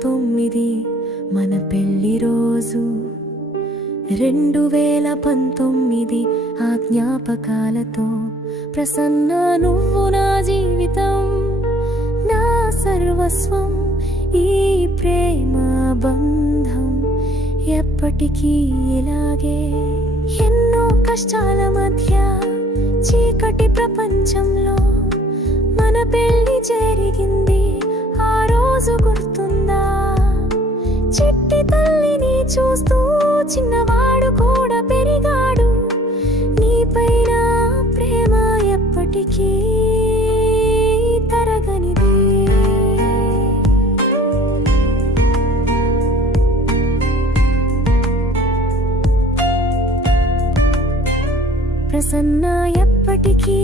2019 మన పెళ్లి రోజు 2019 ఆ జ్ఞాపకాలతో ప్రసన్న నువ్వు నా జీవితం నా సర్వస్వం ఈ ప్రేమ బంధం ఎప్పటికీ ఇలాగే ఎన్నో కష్టాల మధ్య చీకటి ప్రపంచంలో మన పెళ్లి జరిగింది ఆ రోజు గుర్తుందా చిట్టి తల్లిని చూస్తూ చిన్నవాడు కూడా పెరిగాడు నీపైన ప్రేమ ఎప్పటికీ తరగనిది ప్రసన్న ఎప్పటికీ